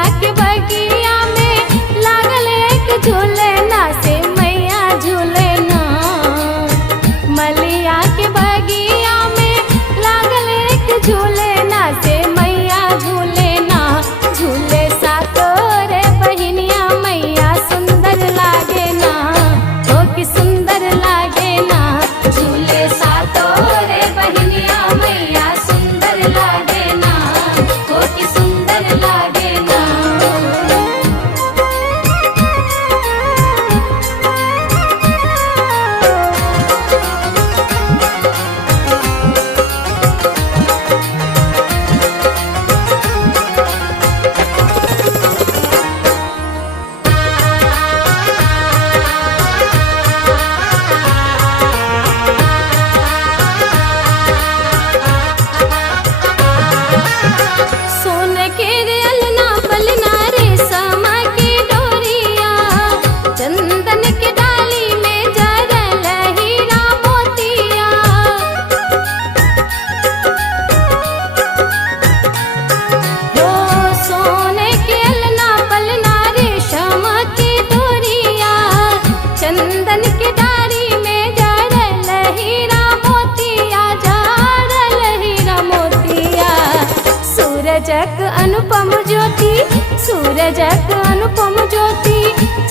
मलिया के बगिया में लागल एक झूलना से मैया झूलना। मलिया के बगिया में लागल एक झूलना से मैया झूलना। झूले सातो रे बहिनिया मैया सुंदर लागे ना, ओ कि सुंदर लागे ना। झूले सातो रे बहिनिया मैया सुंदर लागे ना, ओ कि सुंदर लागे ना। सोन के रे अलना पलना रेशम के डोरिया, चंदन के डाली में जरल हीरा मोतिया। हो सोने के अलना पलना रेशम के डोरिया, चंदन के डाली में जरल हीरा मोतिया, जरल हीरा मोतिया। सूरजक अनुपम ज्योति, सूरजक अनुपम ज्योति,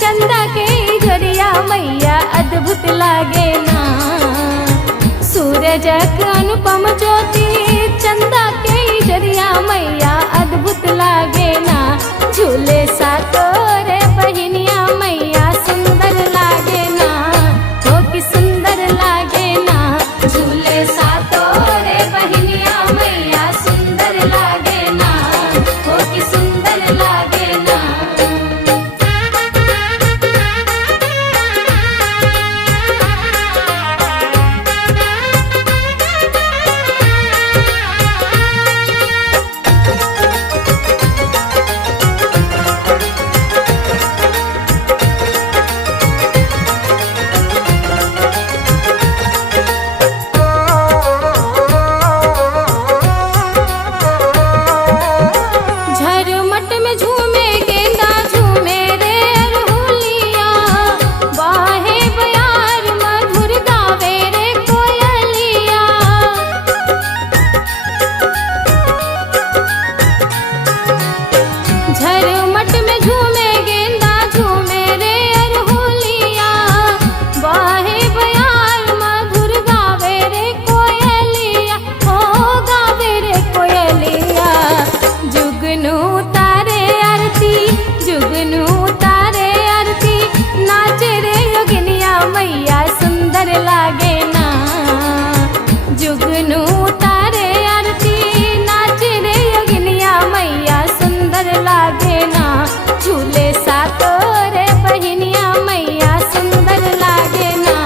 चंदा के जोरिया मैया अद्भुत लागे ना। सूरजक अनुपम ज्योति, चंदा के जोरिया मैया अद्भुत लागे ना। झूले सातो रे बहिनिया मैया सुंदर लागे ना, ओ कि सुंदर लागे ना। झूले सातो रे बहिनिया मैया सुंदर लागे ना, ओ कि सुंदर लागे ना। झरमट में झूमे गेंदा, झूमे रे अरहुलिया, बाहे बयार मधुर गावे रे कोयलिया। झरमट में झूमे गेंदा, झूमे रे अरहुलिया, बाहे बयार मधुर गावे रे कोयलिया, ओ गावे रे कोयलिया। जुगनू तारे आरती, जुगनू तारे आरती, नाचे रे योगिनिया मैया सुंदर लागे ना। जुगनू तारे आरती, नाचे रे योगिनिया मैया सुंदर लागे ना। झूले सातो रे बहिनिया मैया सुंदर लागे ना,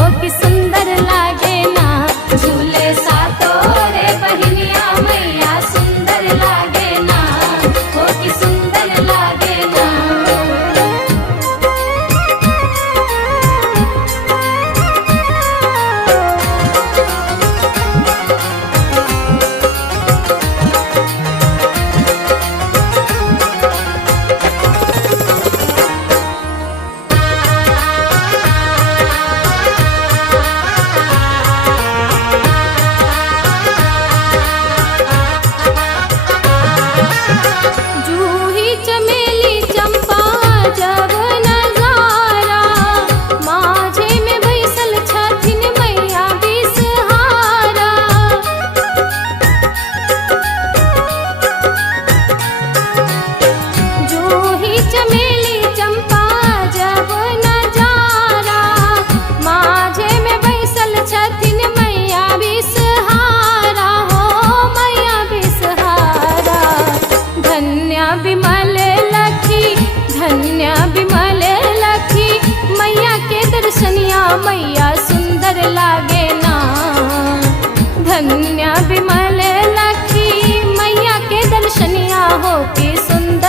ओ कि सुंदर लागे ना। झूले सातो रे बहिनिया मैया सुंदर लागे ना, ओ कि सुंदर लागे ना। जूही चमेली चंपा जब नजारा, माझे में बैसल छथिन मैया बिसहारा। जूही चमेली चंपा जब नजारा, माझे में बैसल छथिन मैया बिसहारा, हो मैया बिसहारा। धन्य विमल लखी, धन्य विमल लखी, मैया के दर्शनिया मैया सुंदर लागे ना। धन्य विमल लखी, मैया के दर्शनिया हो के सुंदर